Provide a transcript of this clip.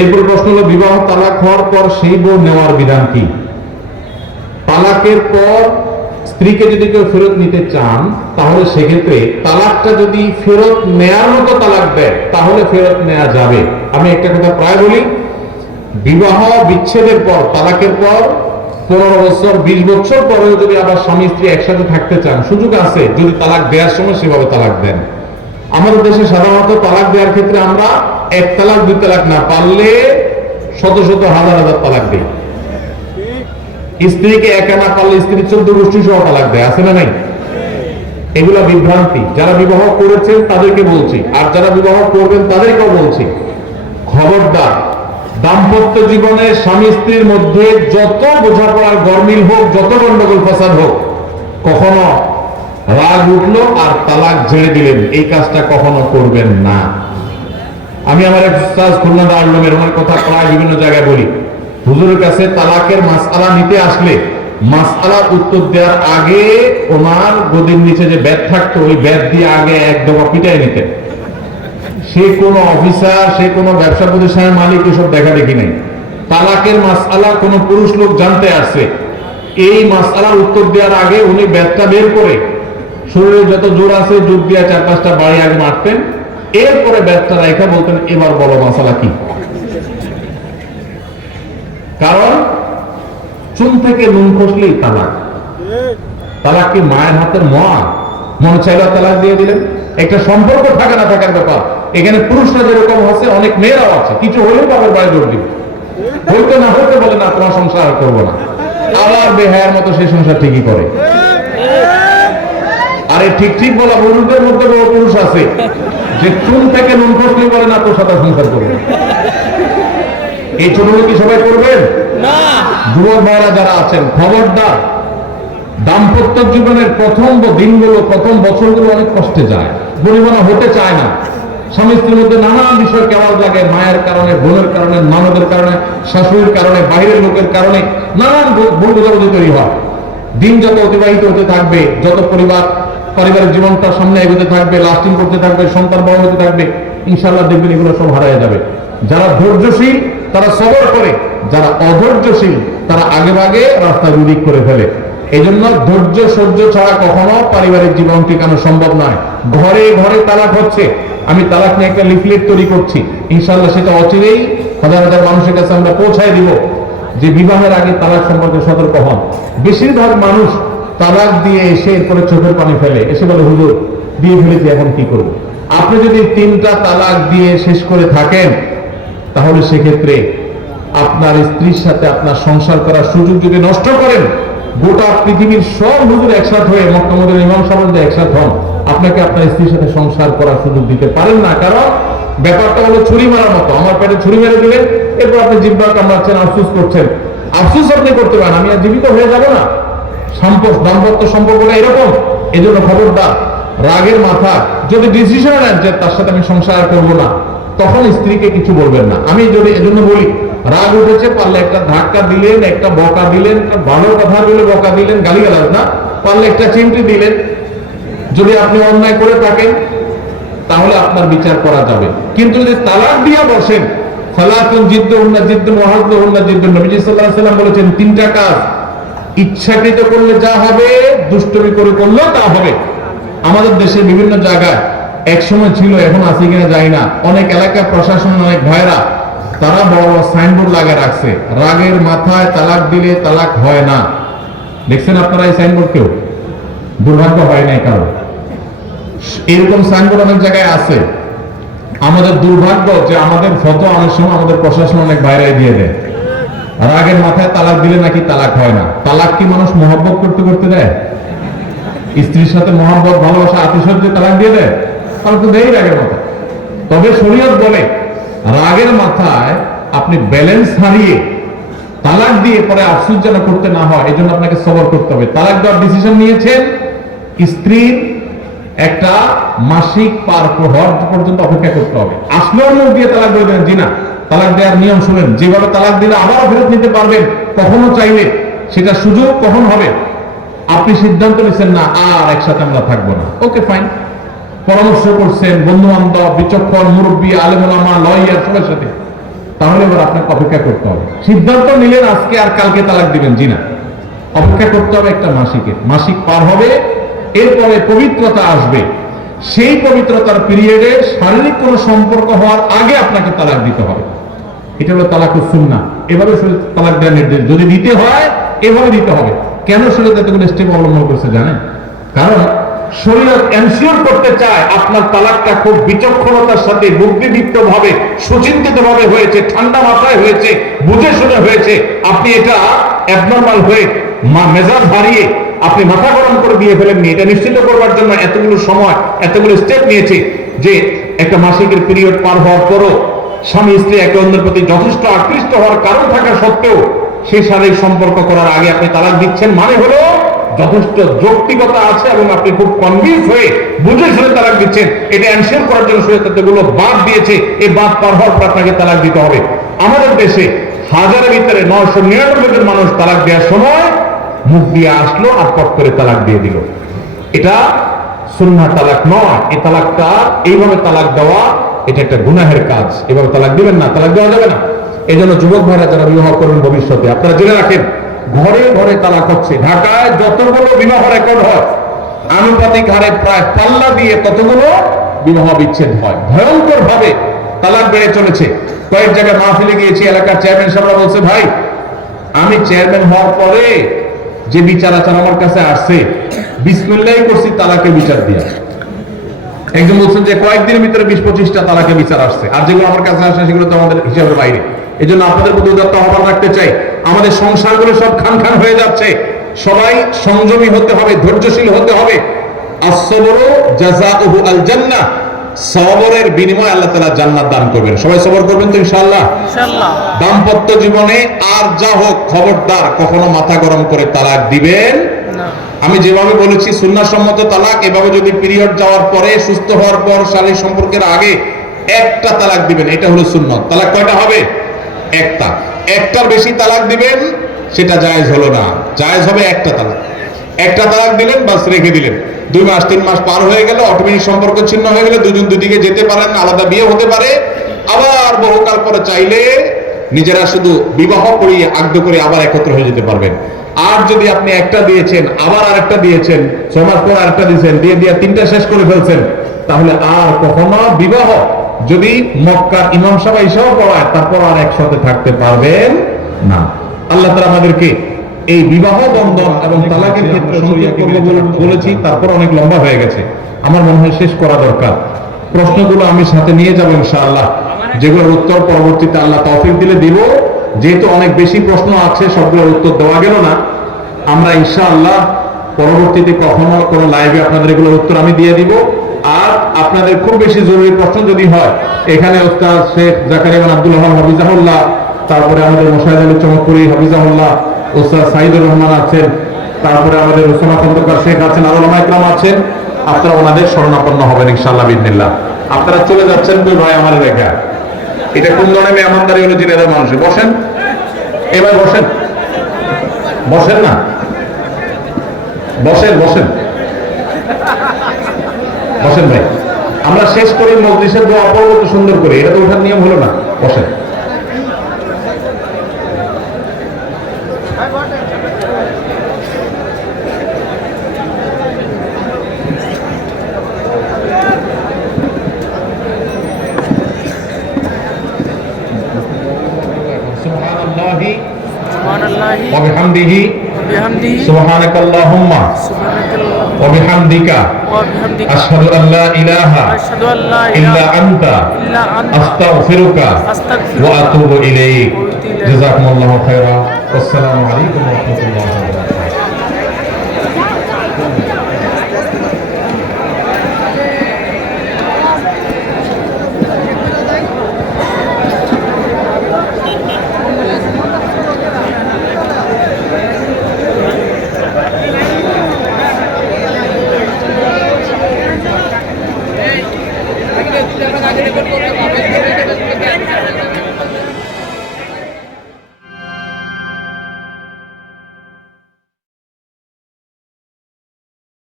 এরপর প্রশ্ন হলো, বিবাহ তালাক হওয়ার পর সেই বউ নেওয়ার বিধান কি? তালাকের পর স্ত্রীকে যদি কেউ ফেরত নিতে চান, তাহলে সেক্ষেত্রে তালাকটা যদি ফেরত নেয়ার মতো তালাক দেয়, তাহলে ফেরত নেওয়া যাবে। আমি একটা কথা প্রায় বলি, বিবাহ বিচ্ছেদের পর, তালাকের পর 15 বছর 20 বছর পরেও যদি আবার স্বামী স্ত্রী একসাথে থাকতে চান, সুযোগ আছে, যদি তালাক দেওয়ার সময় সেভাবে তালাক দেন। আমাদের দেশে সাধারণত তালাক দেওয়ার ক্ষেত্রে আমরা 1 তালাক 2 তালাক না, পারলে শত শত হাজার হাজার তালাক দিই। স্ত্রীকে একা না পারলে স্ত্রী 14 গোষ্ঠী সহ তালাক দেয়, আছে না নাই? এগুলা বিভ্রান্তি। যারা বিবাহ করেছেন তাদেরকে বলছি, আর যারা বিবাহ করবেন তাদেরকেও বলছি, খবরদার, দাম্পত্য জীবনে স্বামী স্ত্রীর মধ্যে যত বোঝাপড়ার গরমিল হোক, যত গন্ডগোল ফাসাদ হোক, কখনো রাগ উঠলো আর তালাক ঝেড়ে দিলেন, এই কাজটা কখনো করবেন না। আমি আমার এক উস্তাদ খুলনা দারুল উলুমের, ওনার কথা প্রায় বিভিন্ন জায়গায় বলি, হুজুরের কাছে তালাকের মাসআলা নিতে আসলে মাসআলার উত্তর দেওয়ার আগে ওনার গদির নিচে যে ব্যাট থাকতো, ওই ব্যাট দিয়ে আগে এক দফা পিটাই নিতেন। সে কোনো অফিসার, সে কোনো ব্যবসা প্রতিষ্ঠানের মালিক, এসব দেখা দেখি নাই। তালাকের মাসআলা কোন পুরুষ লোক জানতে আসছে, এই মাসআলার উত্তর দেওয়ার আগে উনি ব্যাটটা বের করে শরীরে যত জোর আছে জোর দিয়ে 4-5টা বাড়ি আগে মারতেন, এরপরে ব্যাটটা রাখা বলতেন, এবার বলো মাসআলা কি। কারণ চুন থেকে নুন খসলেই তালাক। তালাক কি মায়ের হাতের মোয়া? মনে চাইলে তালাক দিয়ে দিলেন। একটা সম্পর্ক থাকে না থাকার ব্যাপার। এখানে পুরুষরা যেরকম আছে, অনেক মেয়েরাও আছে, কিছু হলেও বাবার বাড়ি দৌড় দিবে, হইতে না হইতে বলে না তোমার সংসার আর করবো না, আবার বেহায়ার মতো সেই সংসার ঠিকই করে। আরে ঠিক ঠিক বলা পুরুষদের মধ্যে বড় পুরুষ আছে যে চুন থেকে নুন খসলেই বলে না তোর সাথে সংসার করবে। এই ছোট কি সবাই করবেন না? যুবক ভাইরা যারা আছেন, খবরদার, দাম্পত্য জীবনের প্রথম দিনগুলো, প্রথম বছরগুলো অনেক কষ্টে যায়, পরিমাণা হতে চায় না। স্বামী স্ত্রীর মধ্যে নানান বিষয় কেমন লাগে, মায়ের কারণে, বোনের কারণে, ননদের কারণে, শাশুড়ির কারণে, বাইরের লোকের কারণে নানান ভুল বোঝাবুঝি তৈরি হয়। দিন যত অতিবাহিত হতে থাকবে, যত পারিবারিক জীবনটা সামনে এগোতে থাকবে, লাস্টিং করতে থাকবে, সন্তান বড় হতে থাকবে, ইনশাআল্লাহ দেখবেন এগুলো সব হারিয়ে যাবে। যারা ধৈর্যশীল তারা সবর করে, যারা অধৈর্যশীল তারা আগে ভাগে রাস্তা বিদিক করে ফেলে। এই জন্য ধৈর্য সহ্য ছাড়া কখনো পারিবারিক জীবন টিকানো সম্ভব নয়। ঘরে ঘরে তালাক হচ্ছে, আমি তালাক নিয়ে একটা লিফলেট তৈরি করছি, ইনশাআল্লাহ সেটা অচিরেই হাজার হাজার মানুষের কাছে আমরা পৌঁছায় দিব যে বিবাহের আগে তালাক সম্পর্কে সতর্ক হন। বেশিরভাগ মানুষ তালাক দিয়ে এসে এরপরে চোখের পানি ফেলে, এসে বলে হুজুর দিয়ে ফেলেছি, এখন কি করব। আপনি যদি 3টা তালাক দিয়ে শেষ করে থাকেন, তাহলে সেক্ষেত্রে আপনার স্ত্রীর সাথে আপনার সংসার করার সুযোগ যদি নষ্ট করেন, গোটা পৃথিবীর সব হুজুর একসাথে হয়ে, মক্কা মদিনার ইমাম সাহেব একসাথে হন, আপনাকে আপনার স্ত্রীর সাথে সংসার করার সুযোগ দিতে পারেন না। কারণ ব্যাপারটা হলো ছুরি মারার মতো। আমার পেটে ছুরি মেরে দিলেন, এরপর আপনি জিহ্বা কামড়াচ্ছেন, আফসোস করছেন। আফসোস আপনি করতে পারেন, আমি আর জীবিত হয়ে যাব না। দাম্পত্য সম্পর্কটা এরকম। এই জন্য খবরদার, রাগের মাথা যদি ডিসিশন নেন যে তার সাথে আমি সংসার করবো না, তখন স্ত্রীকে কিছু বলবেন না। আমি যদি এজন্য বলি, রাগ উঠেছে, পারলে একটা ধাক্কা দিলেন, একটা বকা দিলেন, একটা ভালো কথা বলে বকা দিলেন, গালিগালাজ না, পারলে একটা চিমটি দিলেন। যদি আপনি অন্যায় করে থাকেন তাহলে আপনার বিচার করা যাবে। কিন্তু যদি তালাক দিয়া বসেন, সালাতুন জিদ্দুহুন্না জিদ্দুন ওয়া হাযলুহুন্না জিদ্দুন, নবীজি সাল্লাল্লাহু আলাইহি ওয়াসাল্লাম বলেছেন 3টা কাজ ইচ্ছাকৃত করলে যা হবে, দুষ্টমি করে করলেও তা হবে। আমাদের দেশে বিভিন্ন জায়গায় একসময় ছিল, এখন আছে কিনা জানি না, অনেক এলাকা প্রশাসন, অনেক ভাইরা তারা বড় বড় সাইনবোর্ড লাগিয়ে রাখছে, রাগের মাথায় তালাক দিলে তালাক হয় না। দেখছেন আপনারা এই সাইনবোর্ড? কেউ দুর্ভাগ্য হয় নাই কারো, এরকম সাইনবোর্ড অনেক জায়গায় আছে। আমাদের দুর্ভাগ্য যে আমাদের ফতোয়া অনেক সময় আমাদের প্রশাসন অনেক বাইরে দিয়ে দেয়, রাগের মাথায় তালাক দিলে নাকি তালাক হয় না। তালাক কি মানুষ মহব্বত করতে করতে দেয়? স্ত্রীর সাথে মহব্বত, ভালোবাসা, আতিশয্য তালাক দিয়ে দেয়? তাহলে তো দেয় রাগের মাথায়। তবে শরীয়ত বলে রাগের মাথায় আপনি ব্যালেন্স হারিয়ে তালাক দিয়ে পরে আফসোস যেন করতে না হয়, এই জন্য আপনাকে সবর করতে হবে। তালাক দেওয়ার ডিসিশন নিয়েছেন, স্ত্রীর একটা মাসিক পার হওয়ার পর্যন্ত অপেক্ষা করতে হবে। আসলেও মুখ দিয়ে তালাক দিয়ে দেবেন? জি না। তালাক দেওয়ার নিয়ম শুনেন, যেভাবে তালাক দিলে আবারও ফেরত নিতে পারবেন কখনো চাইলে, সেটা সুযোগ কখন হবে। আপনি সিদ্ধান্ত নিচ্ছেন না আর একসাথে আমরা থাকবো না, ওকে ফাইন, পরামর্শ করছেন বন্ধু বান্ধব, বিচক্ষণ মুরব্বী, আলেম ওলামা, লয়ার, সবার সাথে, তাহলে এবার আপনাকে অপেক্ষা করতে হবে। সিদ্ধান্ত নিলেন আজকে আর কালকে তালাক দিবেন, জি না, অপেক্ষা করতে হবে একটা মাসিকের। মাসিক পার হবে, এরপরে পবিত্রতা আসবে। সেই পবিত্রতার পিরিয়ডে শারীরিক কোনো সম্পর্ক হওয়ার আগে আপনাকে তালাক দিতে হবে। এটা হলো তালাকুস সুন্নাহ। এভাবে তালাক দেওয়ার নির্দেশ, যদি দিতে হয় এভাবে দিতে হবে। কেন শরীয়ত এতগুলো স্টেপ অবলম্বন করছে জানেন? কারণ শরীয়ত এনশিওর করতে চায় আপনার তালাকটা খুব বিচক্ষণতার সাথে, বুদ্ধিদীপ্ত ভাবে, সুচিন্তিত ভাবে হয়েছে, ঠান্ডা মাথায় হয়েছে, বুঝে শুনে হয়েছে। আপনি এটা অ্যাবনর্মাল হয়ে মেজাজ হারিয়ে আপনি মাথা গরম করে দিয়ে ফেলেননি। এটা নিশ্চিত করবার জন্য এতগুলো সময়, এতগুলো স্টেপ নিয়েছে যে একটা মাসিকের পিরিয়ড পার হওয়ার পরও স্বামী স্ত্রী একে অন্যের প্রতি যথেষ্ট আকৃষ্ট হওয়ার কারণ থাকা সত্ত্বেও সেই শারীরিক সম্পর্ক করার আগে আপনি তালাক দিচ্ছেন, মানে হলো যথেষ্ট যৌক্তিকতা আছে এবং আপনি খুব কনভিন্স হয়ে বুঝে শুনে তালাক দিচ্ছেন। এটা এনশিওর করার জন্য শরীয়তগুলো বাদ দিয়েছে। এই বাদ পার হওয়ার পর আপনাকে তালাক দিতে হবে। আমাদের দেশে হাজারের ভিতরে 999 জন মানুষ তালাক দেওয়ার সময় মুখ দিয়ে আসলো আর পট করে তালাক দিয়ে দিল। এটা সুন্নাহ তালাক নয়। এই তালাকটা, এইভাবে তালাক দেওয়া, এটা একটা গুনাহের কাজ। এভাবে তালাক দিবেন না, তালাক দেওয়া যাবে না। এই জন্য যুবক ভাইরা যারা বিবাহ করবেন ভবিষ্যতে, আপনারা জেনে রাখেন ঘরে ঘরে তালাক হচ্ছে। ঢাকায় যতগুলো বিবাহ রেকর্ড হয়, আনুপাতিক হারে প্রায় পাল্লা দিয়ে ততগুলো বিবাহ বিচ্ছেদ হয়। ভয়ঙ্কর ভাবে তালাক বেড়ে চলেছে। কয়েক জায়গায় মাহফিলে গিয়েছি, এলাকার চেয়ারম্যান সাহেবরা বলছে, ভাই আমি চেয়ারম্যান হওয়ার পরে যে বিচার আচার আমার কাছে আসছে, বিসমিল্লাহ করছি তালাকের বিচার দিয়া। একজন বলছেন যে কয়েকদিনের ভিতরে 20-25টা তালাকের বিচার আসছে, আর যেগুলো আমার কাছে আসে সেগুলো তো আমাদের হিসাবের বাইরে। এই জন্য আপনাদের প্রতি উদাত্ত আহ্বান রাখতে চাই, আমাদের সংসারগুলো সব খান খান হয়ে যাচ্ছে। সবাই সংযমী হতে হবে, ধৈর্যশীল হতে হবে। as-sabru জাযাউহু আল-জান্নাহ, সবরের বিনিময়ে আল্লাহ তাআলা জান্নাত দান করবেন। সবাই সবর করবেন তো ইনশাআল্লাহ। ইনশাআল্লাহ। দাম্পত্য জীবনে আর যা হোক, খবরদার কখনো মাথা গরম করে তালাক দিবেন না। আমি যেভাবে বলেছি সুন্নাহ সম্মত তালাক, এভাবে যদি পিরিয়ড যাওয়ার পরে, সুস্থ হওয়ার পর, শারীরিক সম্পর্কের আগে একটা তালাক দিবেন, এটা হলো সুন্নাত। তালাক কয়টা হবে? একটা। একটার বেশি তালাক দিবেন সেটা জায়েজ হলো না। জায়েজ হবে একটা তালাক। একটা তালাক দিলেন, বাস রেখে দিলেন। 2 মাস 3 মাস পার হয়ে গেল, অটোমেটিক সম্পর্ক ছিন্ন হয়ে গেলে দুজন দুদিকে যেতে পারেন, আলাদা বিয়ে হতে পারে। আবার বহুকাল পরে চাইলে নিজেরা শুধু বিবাহ করিয়ে আগ্ধ করে আবার একত্র হয়ে যেতে পারবেন। আর যদি আপনি একটা দিয়েছেন, আবার আরেকটা দিয়েছেন, 6 মাস পর আরেকটা দিয়েছেন, দিয়ে 3টা শেষ করে ফেলছেন, তাহলে আর কখনো বিবাহ যদি মক্কার ইমাম সাহেব এসেও পড়ায়, তারপর আর একসাথে থাকতে পারবেন না। আল্লাহ তাআলা আমাদেরকে এই বিবাহ বন্ধন এবং তালাকের ক্ষেত্রে বলেছি, তারপর অনেক লম্বা হয়ে গেছে, আমার মনে হয় শেষ করা দরকার। প্রশ্নগুলো আমি সাথে নিয়ে যাবো ইনশাআল্লাহ, যেগুলোর উত্তর পরবর্তীতে আল্লাহ তৌফিক দিলে দিব। যেহেতু অনেক বেশি প্রশ্ন আছে, সবগুলোর উত্তর দেওয়া গেল না, আমরা ইনশাআল্লাহ পরবর্তীতে কখনো কোনো লাইভে আপনাদের এগুলোর উত্তর আমি দিয়ে দিব। আর আপনাদের খুব বেশি জরুরি প্রশ্ন যদি হয়, এখানে ওস্তাদ শেখ জাকারিয়া বিন আব্দুল ওয়াহাব হাফিজাহুল্লাহ, তারপরে আমাদের মোশাহিদ আলী চমকপুরি হাফিজাহুল্লাহ, ওস্তাদ সাইদুর রহমান আছেন, তারপরে আমাদের ওসামা খন্দকার শেখ আছেন, আর ওলামা ইকরাম আছেন, আপনারা ওনাদের শরণাপন্ন হবেন ইনশাআল্লাহ বিইذنিল্লাহ। আপনারা চলে যাচ্ছেন দুই ভাই আমার রেখা। এটা কোন ধরনের মেহমানদারি হলো জিনেদের মানুষের? বসেন, এবার বসেন। বসেন না, বসেন বসেন বসেন ভাই। আমরা শেষ করি মজলিসের দোয়া পড়ব তো সুন্দর করে, এটা তো ওঠার নিয়ম হলো না। বসেন। সুবহানাল্লাহি ওয়া বিহামদিহি সুবহানাকাল্লাহুম্মা ওয়া বিহামদিকা আশহাদু আল লা ইলাহা ইল্লা আনতা আস্তাগফিরুকা ওয়া আতুবু ইলাইক। জাযাকুমুল্লাহু খাইরা। আসসালামু আলাইকুম ওয়া রাহমাতুল্লাহি ওয়া বারাকাতুহু।